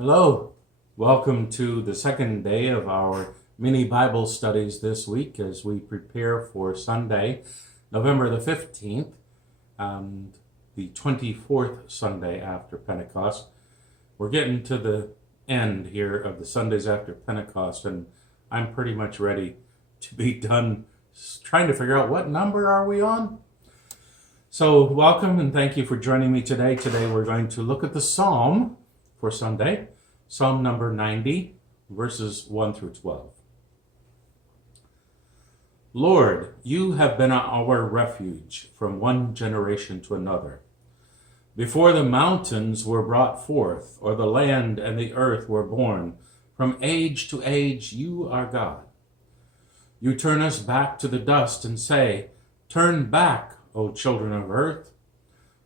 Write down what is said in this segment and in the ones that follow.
Hello, welcome to the second day of our mini Bible studies this week as we prepare for Sunday, November the 15th, the 24th Sunday after Pentecost. We're getting to the end here of the Sundays after Pentecost, and I'm pretty much ready to be done trying to figure out what number are we on. So welcome and thank you for joining me today. Today we're going to look at the Psalm for Sunday, Psalm number 90, verses 1 through 12. Lord, you have been our refuge from one generation to another. Before the mountains were brought forth, or the land and the earth were born, from age to age you are God. You turn us back to the dust and say, "Turn back, O children of earth."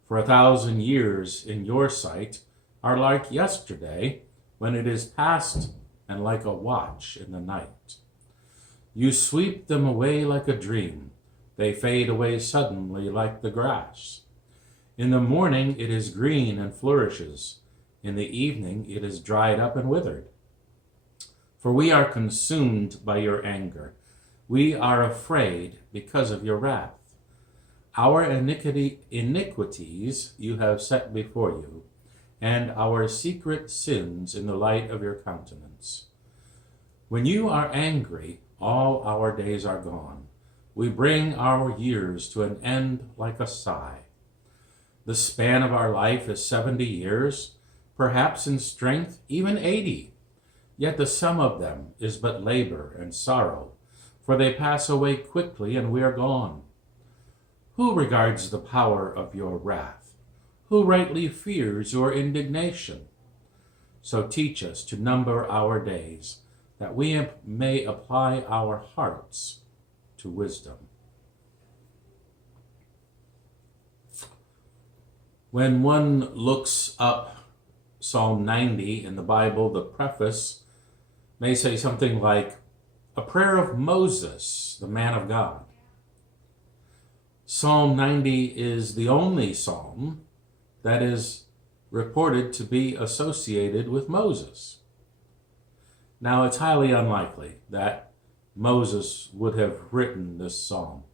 For 1,000 years in your sight are like yesterday, when it is past, and like a watch in the night. You sweep them away like a dream. They fade away suddenly like the grass. In the morning it is green and flourishes. In the evening it is dried up and withered. For we are consumed by your anger. We are afraid because of your wrath. Our iniquities you have set before you, and our secret sins in the light of your countenance. When you are angry, all our days are gone. We bring our years to an end like a sigh. The span of our life is 70 years, perhaps in strength even 80. Yet the sum of them is but labor and sorrow, for they pass away quickly and we are gone. Who regards the power of your wrath? Who rightly fears your indignation? So teach us to number our days, that we may apply our hearts to wisdom. When one looks up Psalm 90 in the Bible, the preface may say something like, "A prayer of Moses, the man of God." Psalm 90 is the only psalm that is reported to be associated with Moses. Now, it's highly unlikely that Moses would have written this psalm.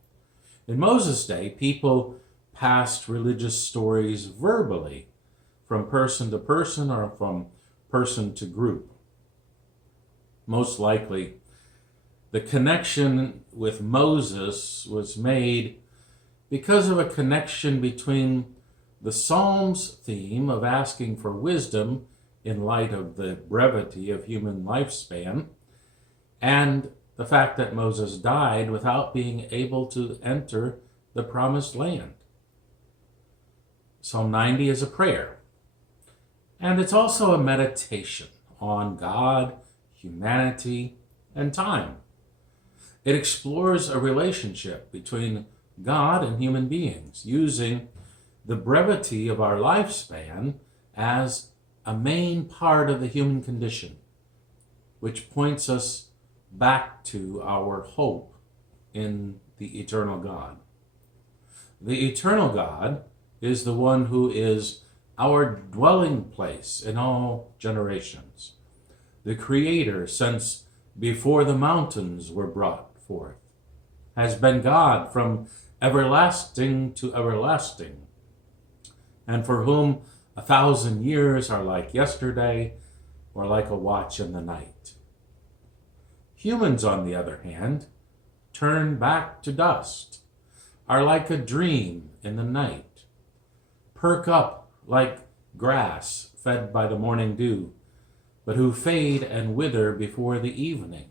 In Moses' day, people passed religious stories verbally from person to person or from person to group. Most likely, the connection with Moses was made because of a connection between the Psalm's theme of asking for wisdom in light of the brevity of human lifespan, and the fact that Moses died without being able to enter the promised land. Psalm 90 is a prayer, and it's also a meditation on God, humanity, and time. It explores a relationship between God and human beings, using the brevity of our lifespan as a main part of the human condition, which points us back to our hope in the eternal God. The eternal God is the one who is our dwelling place in all generations, the Creator since before the mountains were brought forth, has been God from everlasting to everlasting, and for whom 1,000 years are like yesterday or like a watch in the night. Humans, on the other hand, turn back to dust, are like a dream in the night, perk up like grass fed by the morning dew, but who fade and wither before the evening,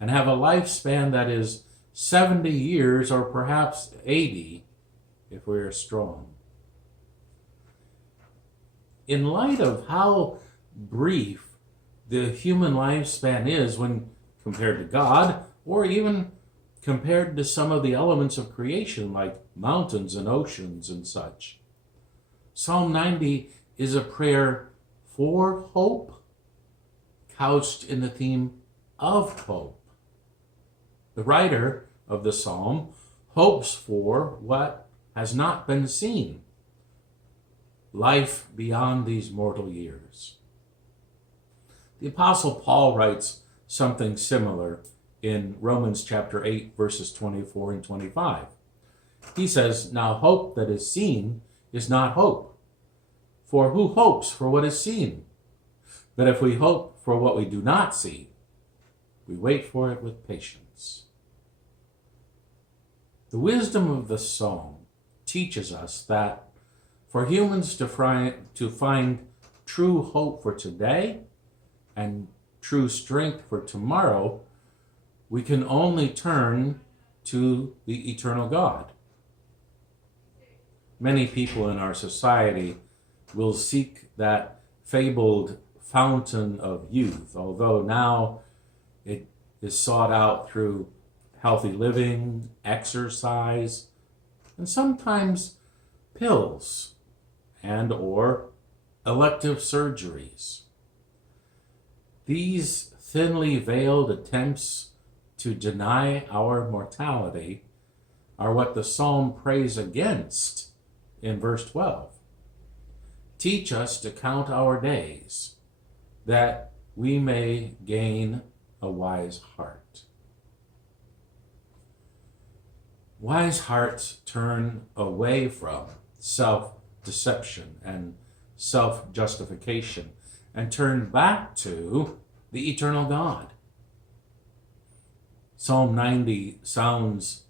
and have a lifespan that is 70 years or perhaps 80 if we are strong. In light of how brief the human lifespan is when compared to God, or even compared to some of the elements of creation like mountains and oceans and such, Psalm 90 is a prayer for hope, couched in the theme of hope. The writer of the psalm hopes for what has not been seen, life beyond these mortal years. The Apostle Paul writes something similar in Romans chapter 8, verses 24 and 25. He says, "Now hope that is seen is not hope. For who hopes for what is seen? But if we hope for what we do not see, we wait for it with patience." The wisdom of the psalm teaches us that for humans to find true hope for today and true strength for tomorrow, we can only turn to the eternal God. Many people in our society will seek that fabled fountain of youth, although now it is sought out through healthy living, exercise, and sometimes pills and or elective surgeries. These thinly veiled attempts to deny our mortality are what the psalm prays against in verse 12. Teach us to count our days, that we may gain a wise heart. Wise hearts turn away from self-deception and self-justification and turn back to the eternal God. Psalm 90 sounds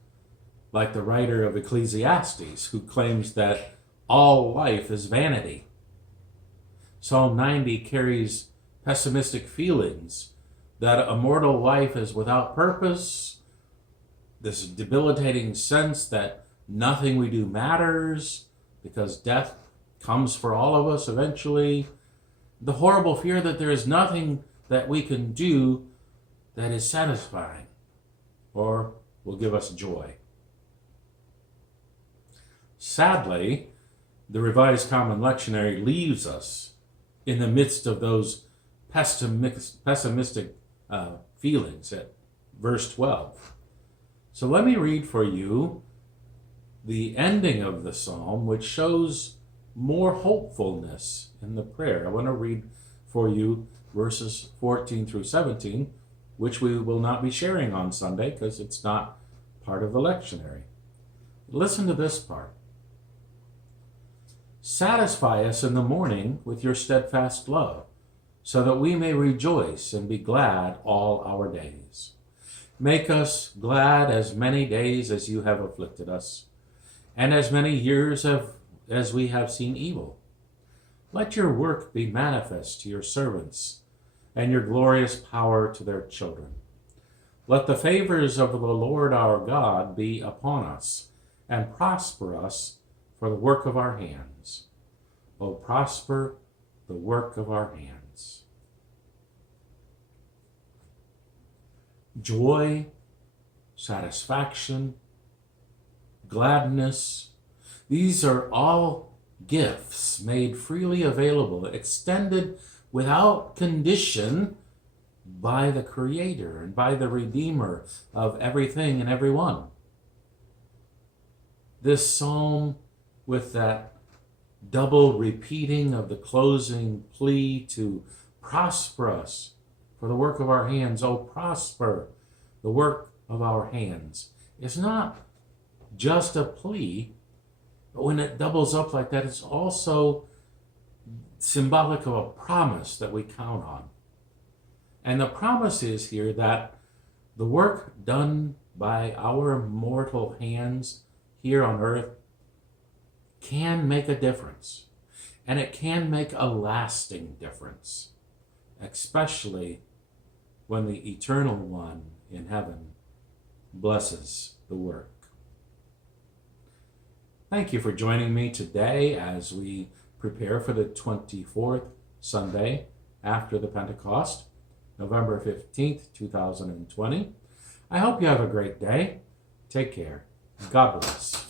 like the writer of Ecclesiastes, who claims that all life is vanity. Psalm 90 carries pessimistic feelings that a mortal life is without purpose, this debilitating sense that nothing we do matters because death comes for all of us eventually, the horrible fear that there is nothing that we can do that is satisfying or will give us joy. Sadly, the Revised Common Lectionary leaves us in the midst of those pessimistic feelings at verse 12. So let me read for you the ending of the psalm, which shows more hopefulness in the prayer. I want to read for you verses 14 through 17, which we will not be sharing on Sunday because it's not part of the lectionary. Listen to this part. Satisfy us in the morning with your steadfast love, so that we may rejoice and be glad all our days. Make us glad as many days as you have afflicted us, and as many years as we have seen evil. Let your work be manifest to your servants, and your glorious power to their children. Let the favors of the Lord our God be upon us, and prosper us for the work of our hands. O prosper the work of our hands. Joy, satisfaction, gladness, these are all gifts made freely available, extended without condition by the Creator and by the Redeemer of everything and everyone. This psalm, with that double repeating of the closing plea to prosper us for the work of our hands, oh, prosper the work of our hands, is not just a plea, but when it doubles up like that, it's also symbolic of a promise that we count on. And the promise is here that the work done by our mortal hands here on earth can make a difference. And it can make a lasting difference, especially when the Eternal One in heaven blesses the work. Thank you for joining me today as we prepare for the 24th Sunday after the Pentecost, November 15th, 2020. I hope you have a great day. Take care. God bless.